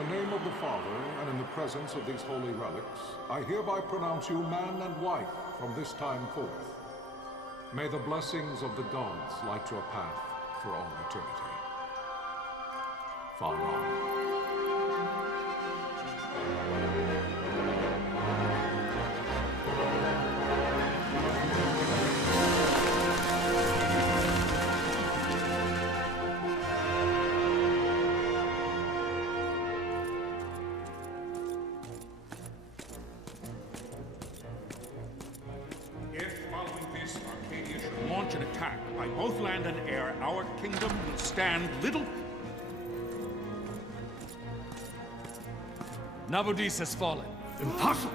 the name of the Father, and in the presence of these holy relics, I hereby pronounce you man and wife from this time forth. May the blessings of the gods light your path for all eternity. Far on. An attack by both land and air, our kingdom will stand little. Nabudis has fallen. Impossible!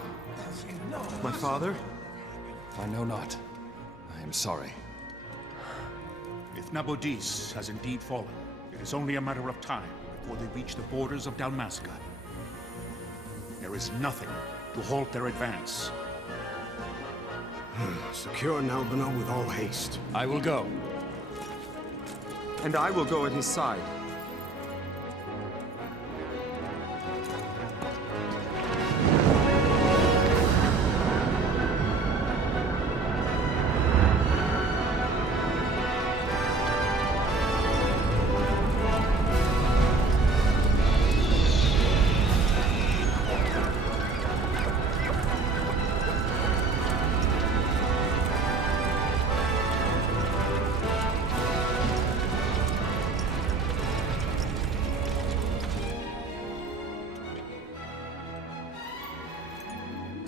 My father? I know not. I am sorry. If Nabudis has indeed fallen, it is only a matter of time before they reach the borders of Dalmasca. There is nothing to halt their advance. Secure Nalbina with all haste. I will go. And I will go at his side.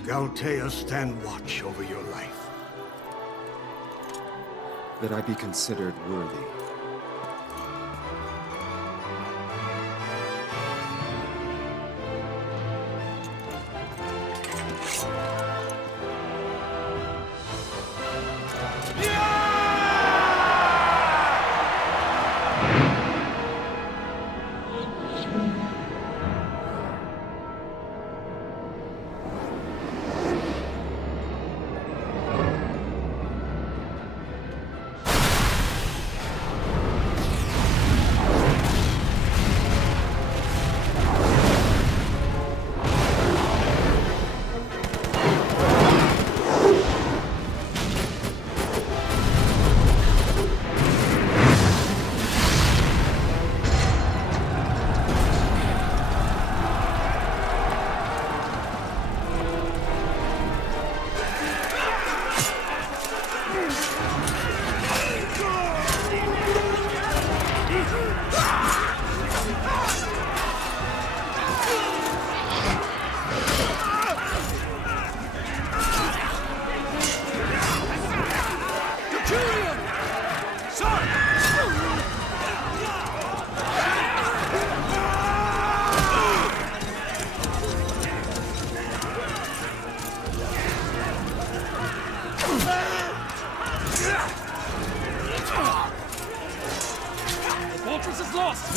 Galtea, stand watch over your life. That I be considered worthy.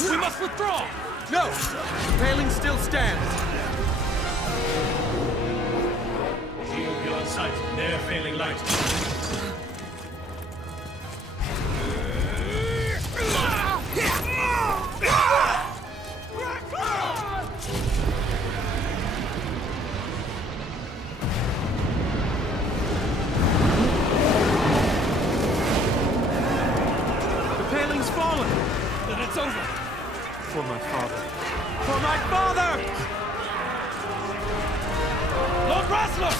We must withdraw! No! The paling still stands! Shield beyond sight, ne'er failing light. The paling's fallen! Then it's over! For my father. For my father! Lord Rasler!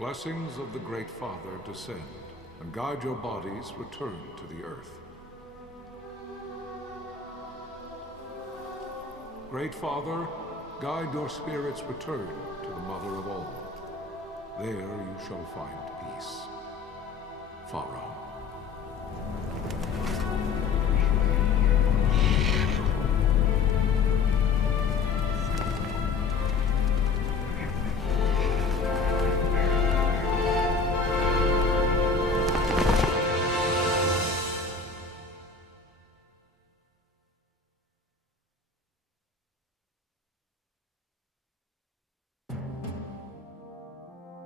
blessings of the Great Father descend, and guide your bodies return to the earth. Great Father, guide your spirits return to the Mother of all. There you shall find peace. Pharaoh.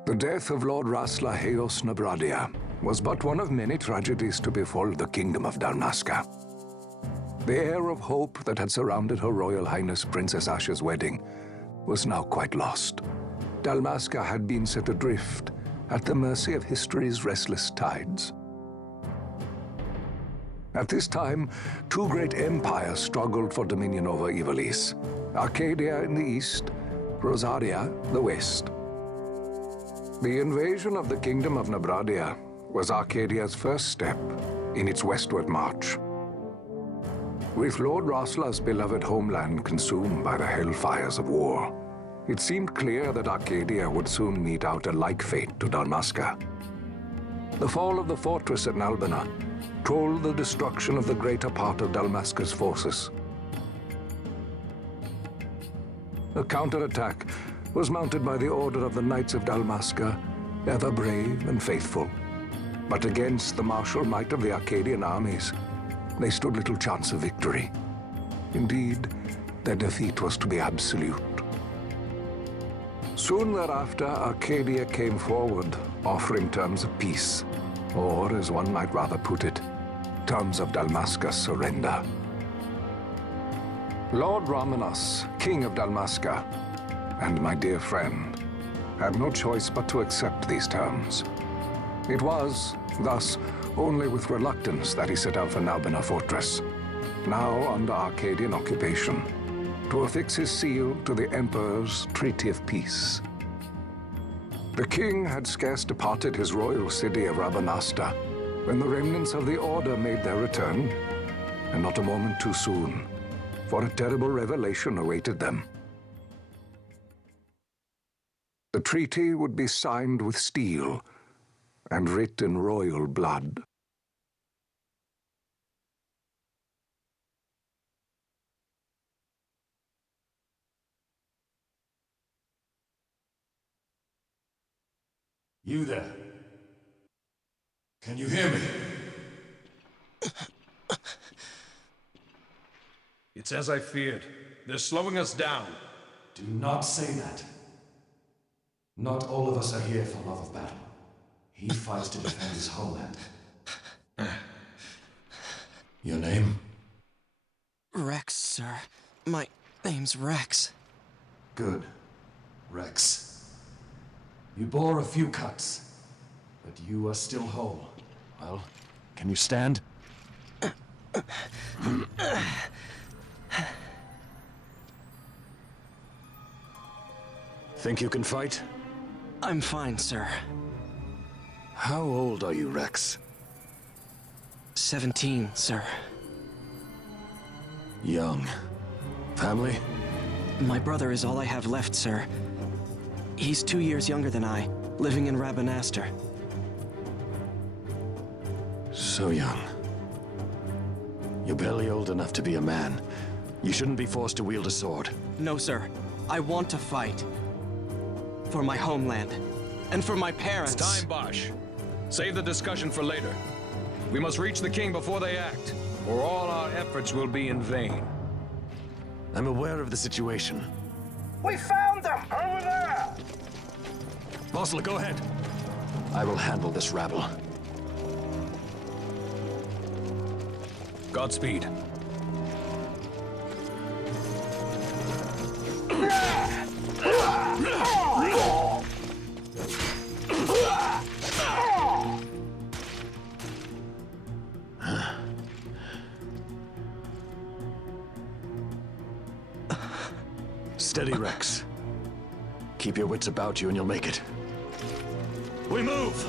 The death of Lord Rasla Heos Nabradia was but one of many tragedies to befall the Kingdom of Dalmasca. The air of hope that had surrounded Her Royal Highness Princess Asha's wedding was now quite lost. Dalmasca had been set adrift at the mercy of history's restless tides. At this time, two great empires struggled for dominion over Ivalice: Arcadia in the east, Rosaria the west. The invasion of the Kingdom of Nabradia was Arcadia's first step in its westward march. With Lord Rasla's beloved homeland consumed by the hellfires of war, it seemed clear that Arcadia would soon mete out a like fate to Dalmasca. The fall of the fortress at Nalbina told the destruction of the greater part of Dalmasca's forces. A counterattack was mounted by the Order of the Knights of Dalmasca, ever brave and faithful. But against the martial might of the Arcadian armies, they stood little chance of victory. Indeed, their defeat was to be absolute. Soon thereafter, Arcadia came forward, offering terms of peace, or, as one might rather put it, terms of Dalmasca's surrender. Lord Ramanas, King of Dalmasca, and my dear friend, had no choice but to accept these terms. It was, thus, only with reluctance that he set out for Nalbina Fortress, now under Arcadian occupation, to affix his seal to the Emperor's Treaty of Peace. The king had scarce departed his royal city of Rabanasta when the remnants of the Order made their return, and not a moment too soon, for a terrible revelation awaited them. The treaty would be signed with steel and writ in royal blood. You there? Can you hear me? It's as I feared. They're slowing us down. Do not say that. Not all of us are here for love of battle. He fights to defend his homeland. Your name? Reks, sir. My name's Reks. Good. Reks. You bore a few cuts, but you are still whole. Well, can you stand? Think you can fight? I'm fine, sir. How old are you, Reks? 17, sir. Young. Family? My brother is all I have left, sir. He's 2 years younger than I, living in Rabanastre. So young. You're barely old enough to be a man. You shouldn't be forced to wield a sword. No, sir. I want to fight. For my homeland. And for my parents. It's time, Bosch. Save the discussion for later. We must reach the king before they act, or all our efforts will be in vain. I'm aware of the situation. We found them! Over there! Bosler, go ahead. I will handle this rabble. Godspeed. Steady, Reks. Keep your wits about you and you'll make it. We move!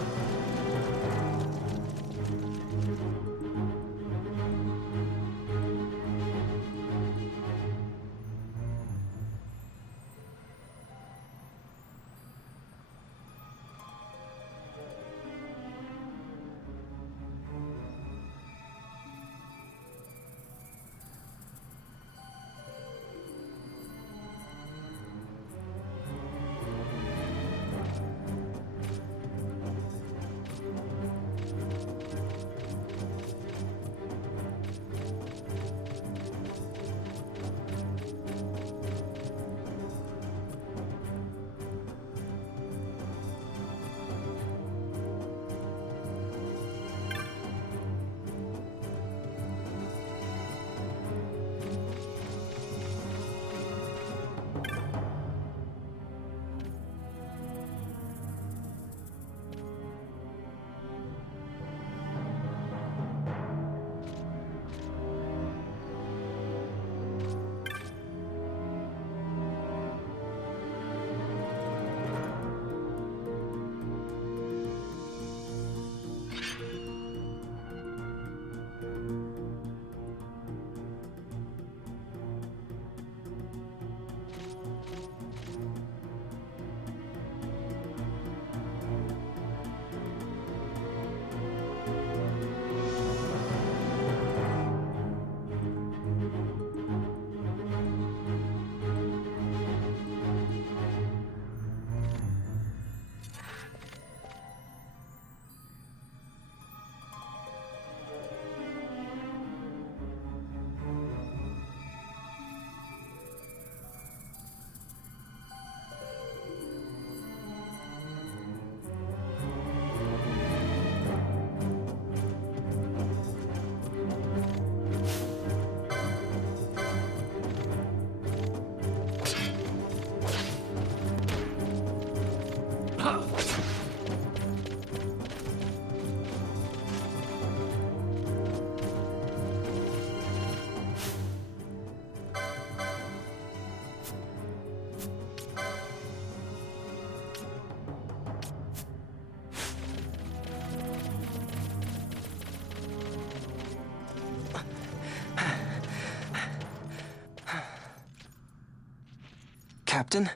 Captain?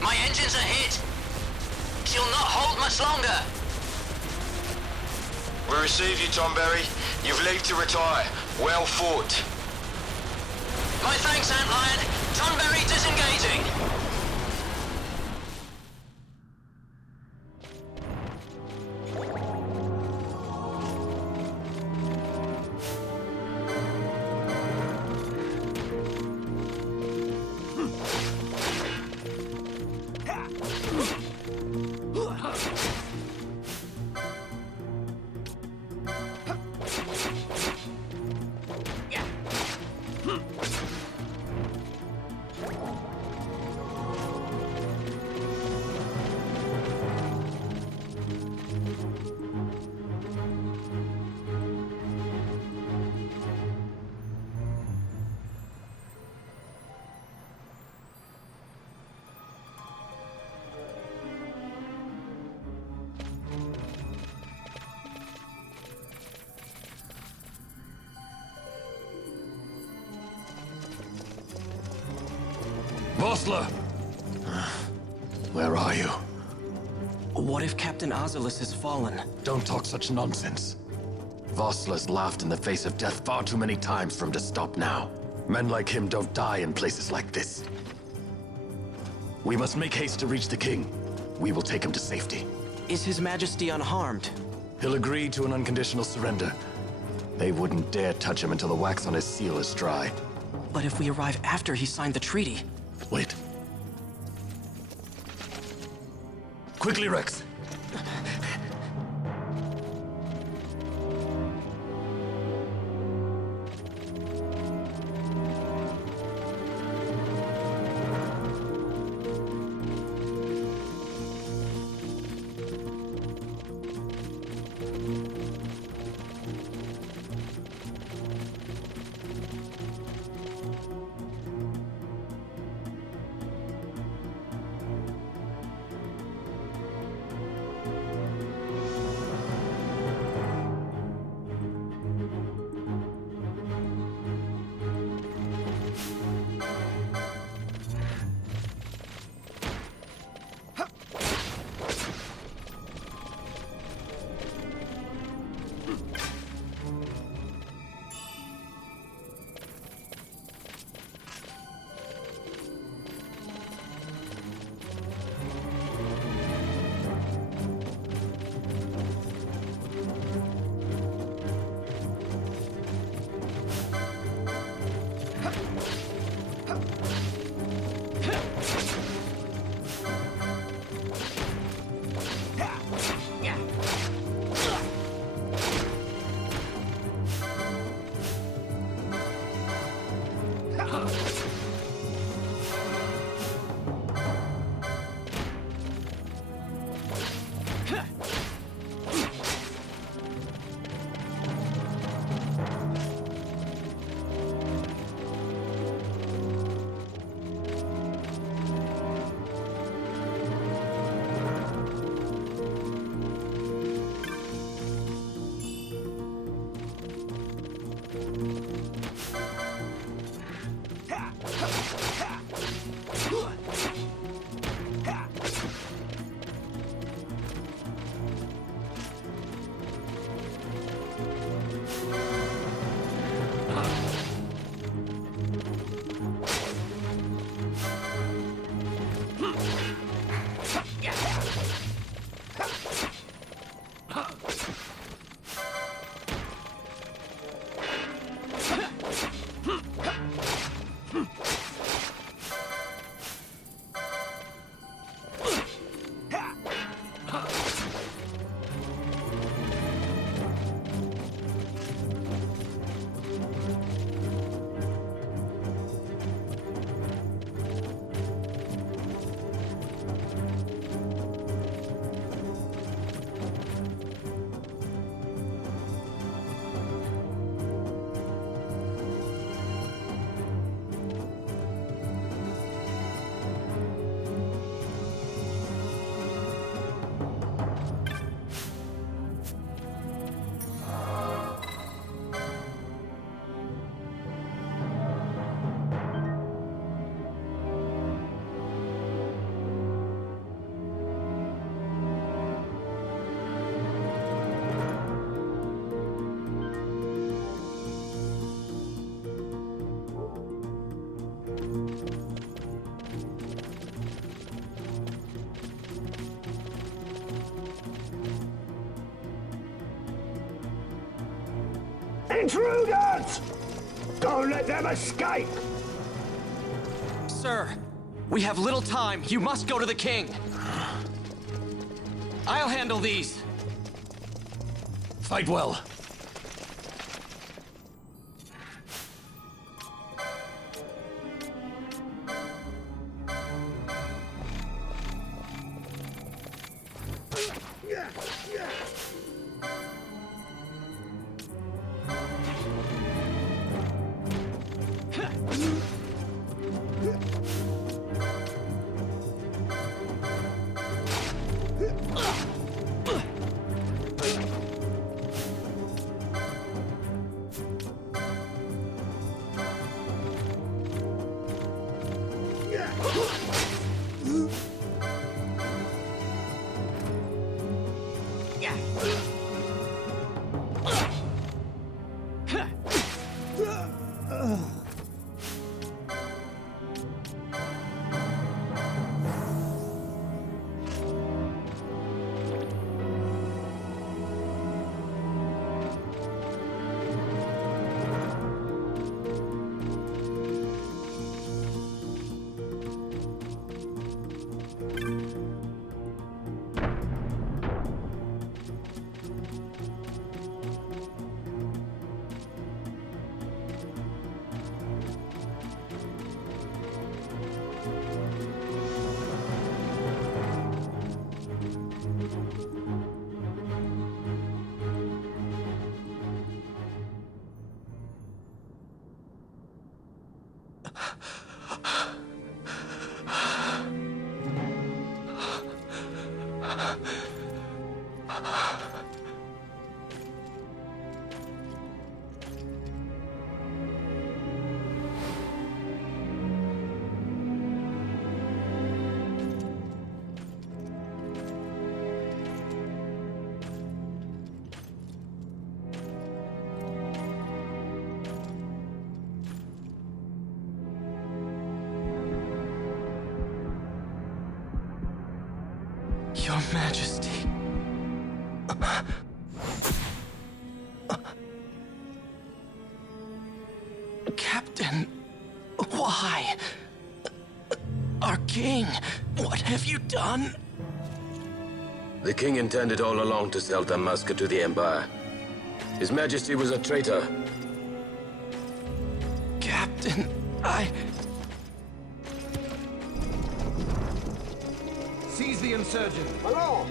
My engines are hit. She'll not hold much longer. We receive you, Tonberry. You've leave to retire. Well fought. My thanks, Antlion. Tonberry disengaging. Vossler! Where are you? What if Captain Oculus has fallen? Don't talk such nonsense. Vossler's laughed in the face of death far too many times for him to stop now. Men like him don't die in places like this. We must make haste to reach the king. We will take him to safety. Is His Majesty unharmed? He'll agree to an unconditional surrender. They wouldn't dare touch him until the wax on his seal is dry. But if we arrive after he signed the treaty... Wait. Quickly, Reks! Intruders! Don't let them escape! Sir, we have little time. You must go to the king. I'll handle these. Fight well. Your Majesty. Captain, why? Our king, what have you done? The king intended all along to sell Dalmasca to the Empire. His Majesty was a traitor. Captain, Seize the insurgent. Hello!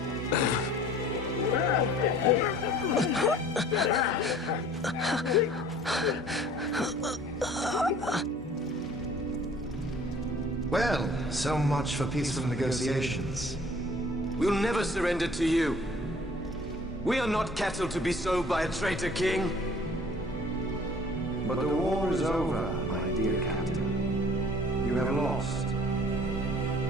Well, so much for peaceful negotiations. We'll never surrender to you. We are not cattle to be sold by a traitor king. But the war is over, my dear Captain. You have lost.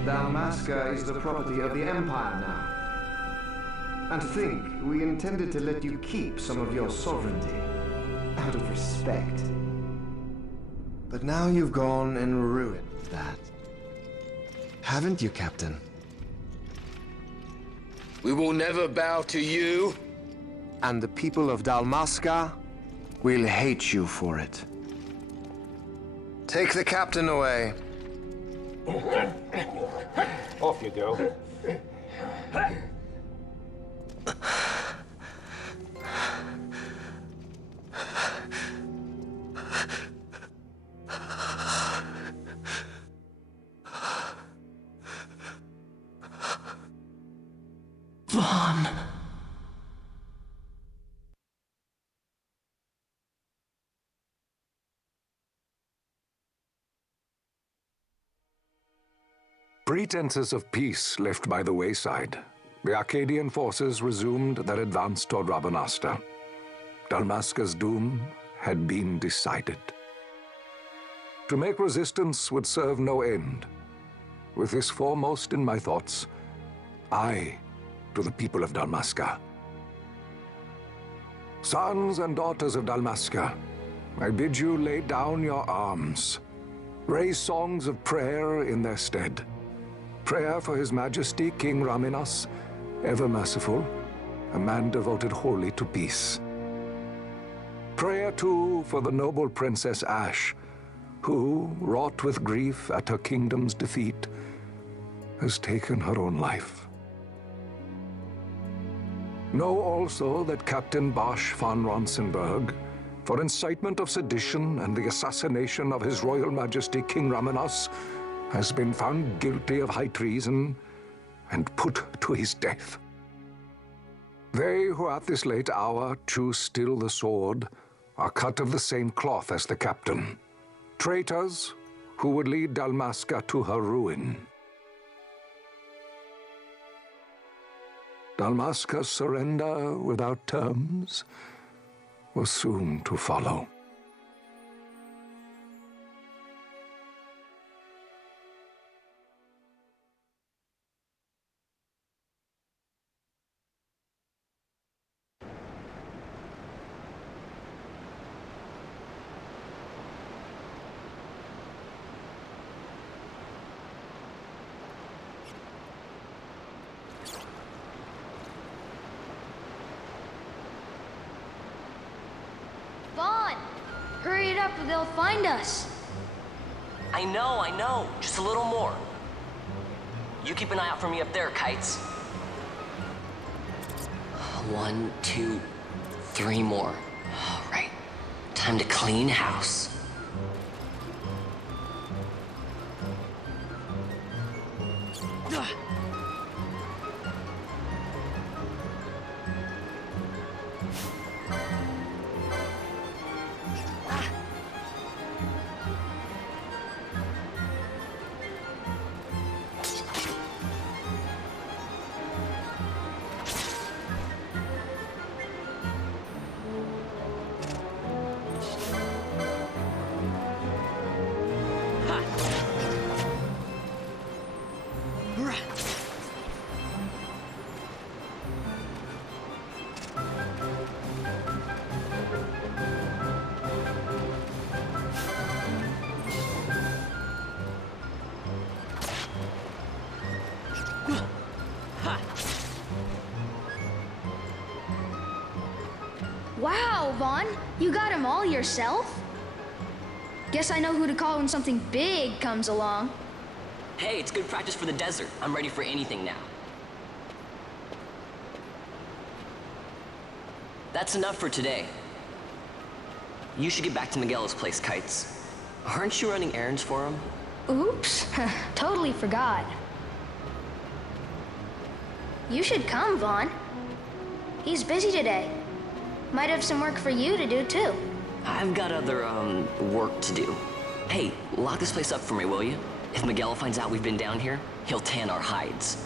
Dalmasca is the property of the Empire now. And to think, we intended to let you keep some of your sovereignty, out of respect. But now you've gone and ruined that. Haven't you, Captain? We will never bow to you. And the people of Dalmasca will hate you for it. Take the captain away. Off you go. Vaughn. Pretenses of peace left by the wayside, the Arcadian forces resumed their advance toward Rabanasta. Dalmasca's doom had been decided. To make resistance would serve no end. With this foremost in my thoughts, I to the people of Dalmasca. Sons and daughters of Dalmasca, I bid you lay down your arms. Raise songs of prayer in their stead. Prayer for His Majesty King Raminas, ever merciful, a man devoted wholly to peace. Prayer, too, for the noble Princess Ash, who, wrought with grief at her kingdom's defeat, has taken her own life. Know also that Captain Bosch von Ronsenberg, for incitement of sedition and the assassination of His Royal Majesty King Raminas, has been found guilty of high treason and put to his death. They who at this late hour choose still the sword are cut of the same cloth as the captain, traitors who would lead Dalmasca to her ruin. Dalmasca's surrender without terms was soon to follow. Hurry it up or they'll find us. I know. Just a little more. You keep an eye out for me up there, Kites. 1, 2, 3 more. All right. Time to clean house. Ha! Vaughn. You got him all yourself? Guess I know who to call when something big comes along. Hey, it's good practice for the desert. I'm ready for anything now. That's enough for today. You should get back to Miguel's place, Kites. Aren't you running errands for him? Oops, totally forgot. You should come, Vaughn. He's busy today. Might have some work for you to do, too. I've got other, work to do. Hey, lock this place up for me, will you? If Miguel finds out we've been down here, he'll tan our hides.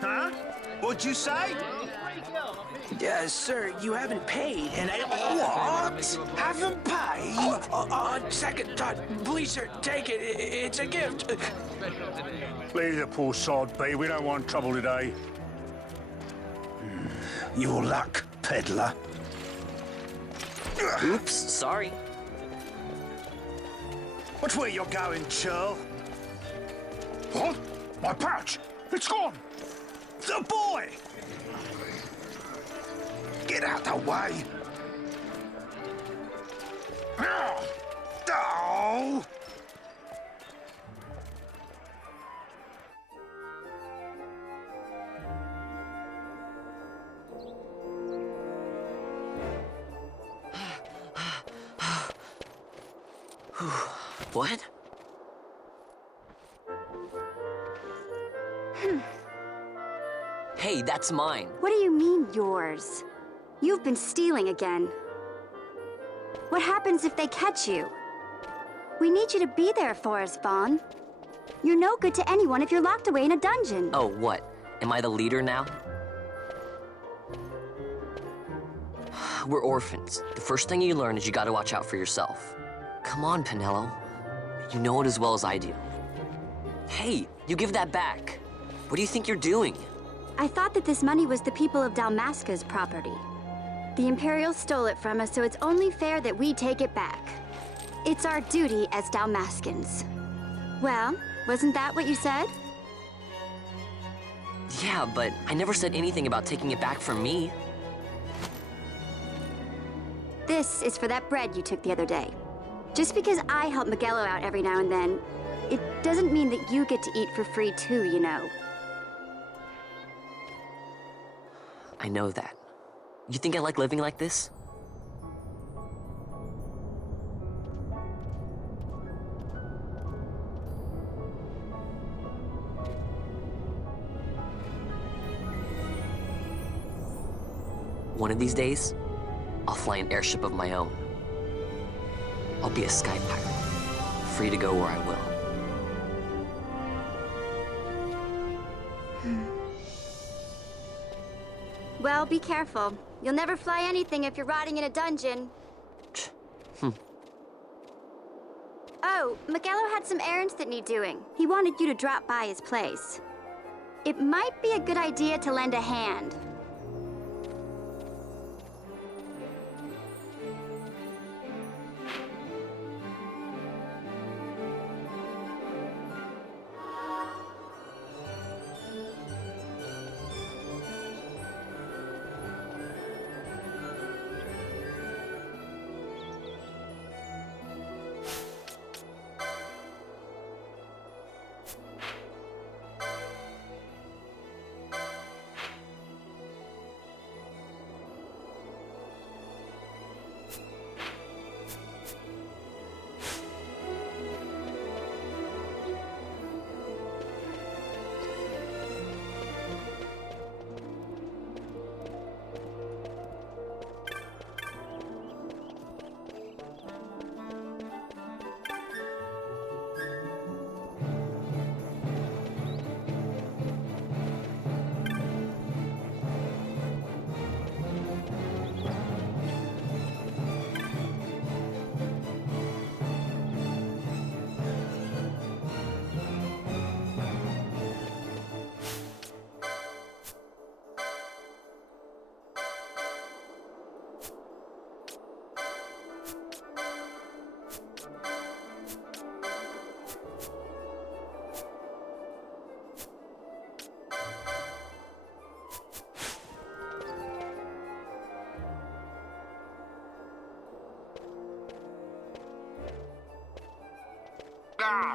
Huh? What'd you say? Sir, you haven't paid, and I... What? Haven't paid? On second thought, please, sir, take it. It's a gift. Leave the poor sod be. We don't want trouble today. Your luck, peddler. Oops, sorry. Watch where you're going, churl. What? My pouch! It's gone! The boy! Get out the way! Oh! What? Hey, that's mine. What do you mean, yours? You've been stealing again. What happens if they catch you? We need you to be there for us, Vaughn. You're no good to anyone if you're locked away in a dungeon. Oh, what? Am I the leader now? We're orphans. The first thing you learn is you gotta watch out for yourself. Come on, Pinello. You know it as well as I do. Hey, you give that back. What do you think you're doing? I thought that this money was the people of Dalmasca's property. The Imperials stole it from us, so it's only fair that we take it back. It's our duty as Dalmascans. Well, wasn't that what you said? Yeah, but I never said anything about taking it back from me. This is for that bread you took the other day. Just because I help Miguelo out every now and then, it doesn't mean that you get to eat for free too, you know. I know that. You think I like living like this? One of these days, I'll fly an airship of my own. I'll be a sky pirate, free to go where I will. Well, be careful. You'll never fly anything if you're rotting in a dungeon. Oh, Miguelo had some errands that need doing. He wanted you to drop by his place. It might be a good idea to lend a hand.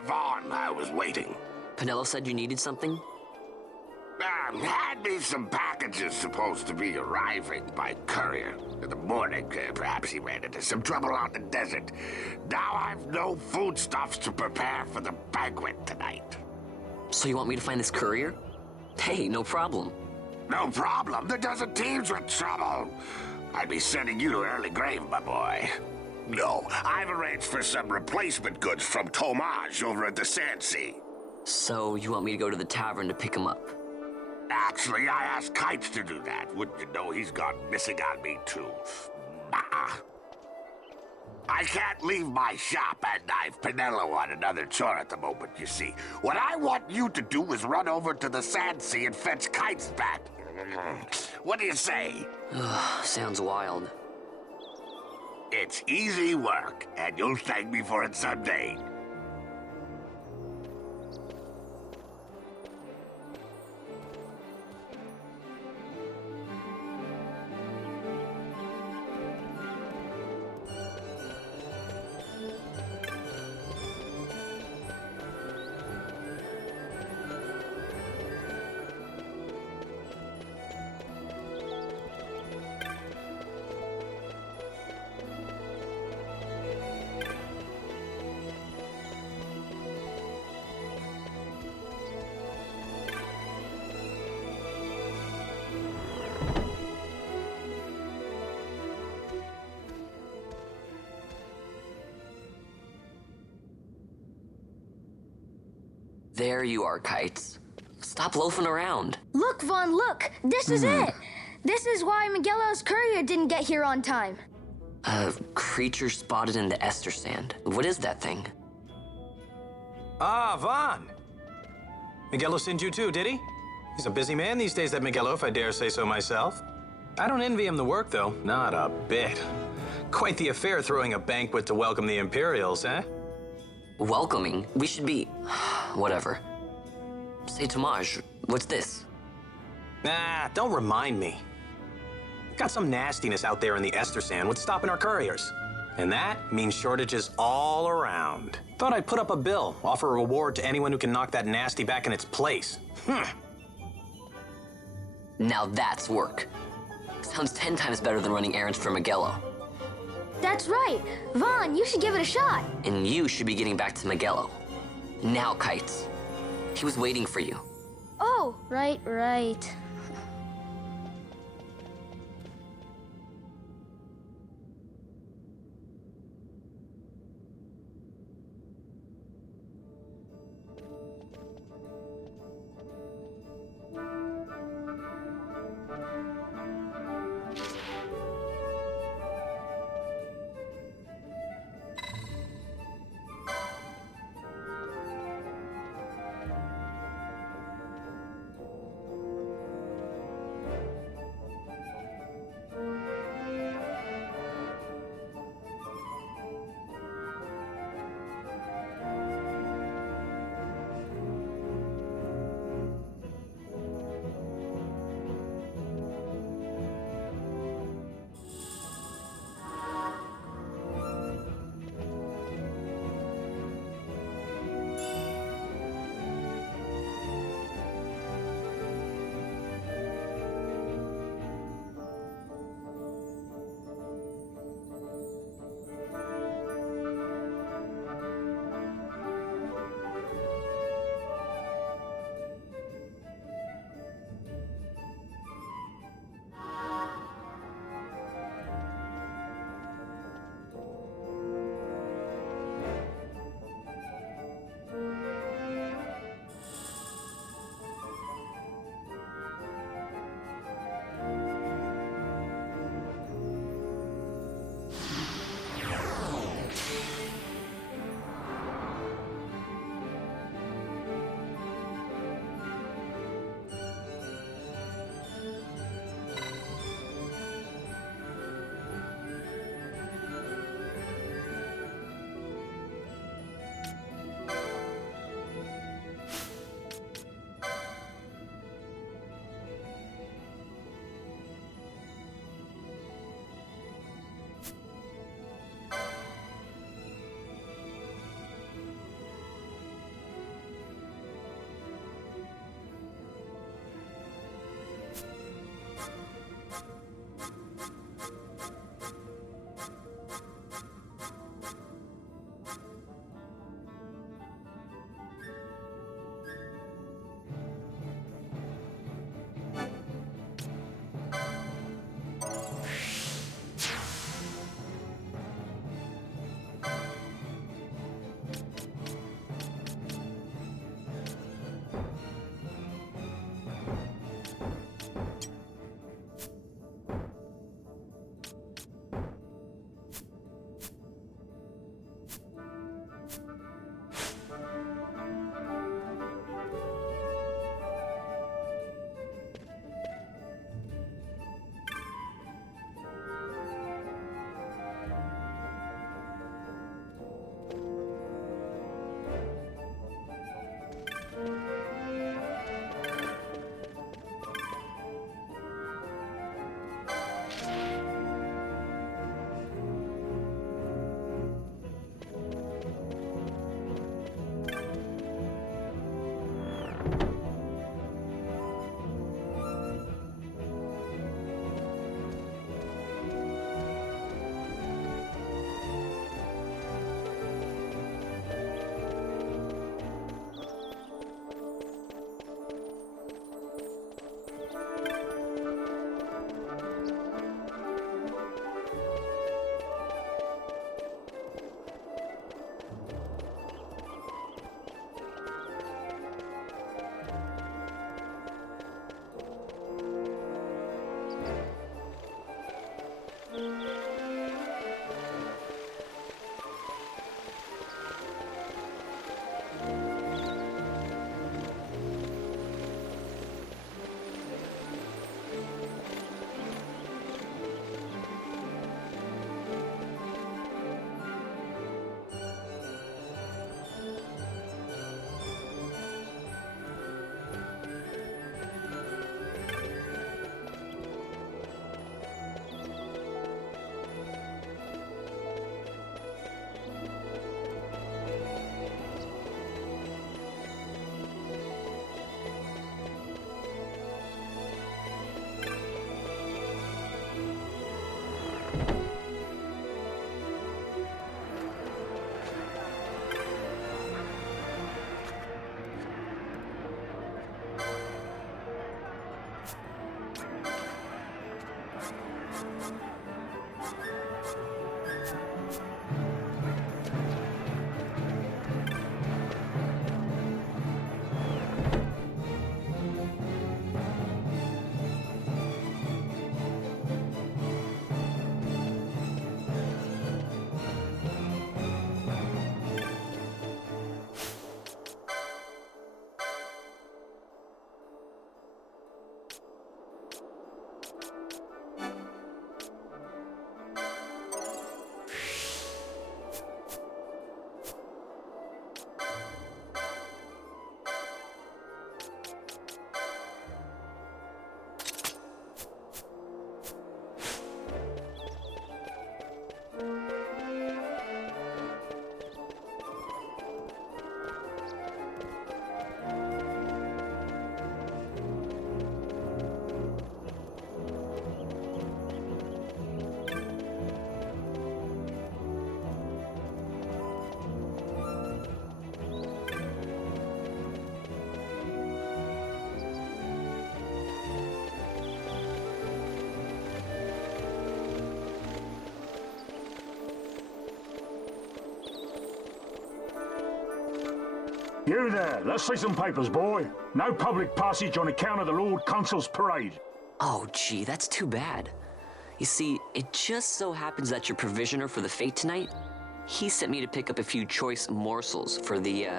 Vaughn, I was waiting. Pinello said you needed something? Had me some packages supposed to be arriving by courier in the morning. Perhaps he ran into some trouble out in the desert. Now I've no foodstuffs to prepare for the banquet tonight. So you want me to find this courier? Hey, no problem. No problem. The desert teems with trouble. I'd be sending you to early grave, my boy. No, I've arranged for some replacement goods from Tomage over at the Sandsea. So you want me to go to the tavern to pick him up? Actually, I asked Kites to do that. Wouldn't you know he's gone missing on me, too? I can't leave my shop, and I've Pinello on another chore at the moment, you see. What I want you to do is run over to the Sandsea and fetch Kites back. What do you say? Sounds wild. It's easy work, and you'll thank me for it someday. There you are, Kites. Stop loafing around. Look, Vaughn, look! This is it! This is why Miguelo's courier didn't get here on time. A creature spotted in the ester sand. What is that thing? Ah, Vaughn! Miguelo sent you too, did he? He's a busy man these days, that Miguelo, if I dare say so myself. I don't envy him the work, though. Not a bit. Quite the affair throwing a banquet to welcome the Imperials, eh? Welcoming? We should be... whatever. Say, Tomage, what's this? Nah, don't remind me. Got some nastiness out there in the ester sand. What's stopping our couriers? And that means shortages all around. Thought I'd put up a bill, offer a reward to anyone who can knock that nasty back in its place. Now that's work. Sounds 10 times better than running errands for Miguelo. That's right. Vaughn, you should give it a shot. And you should be getting back to Miguelo. Now, Kites. He was waiting for you. Oh, right. You there, let's see some papers, boy. No public passage on account of the Lord Consul's parade. Oh, gee, that's too bad. You see, it just so happens that your provisioner for the fete tonight, he sent me to pick up a few choice morsels for the,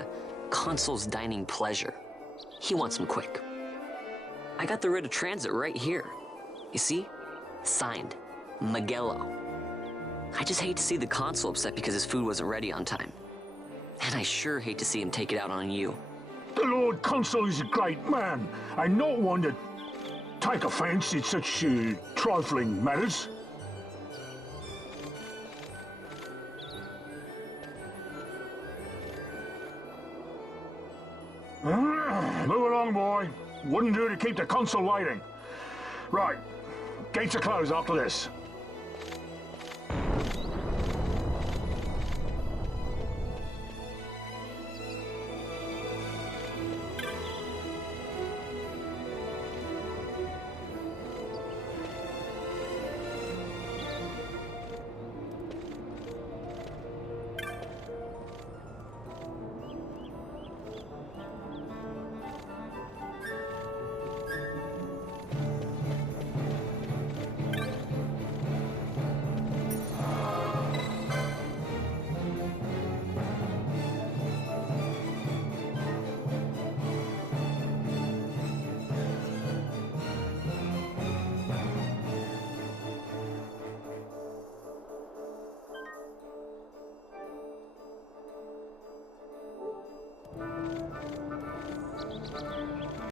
Consul's dining pleasure. He wants them quick. I got the writ of transit right here. You see? Signed, Magello. I just hate to see the Consul upset because his food wasn't ready on time. And I sure hate to see him take it out on you. The Lord Consul is a great man, and not one to take offence in such trifling matters. Move along, boy. Wouldn't do to keep the Consul waiting. Right, gates are closed after this.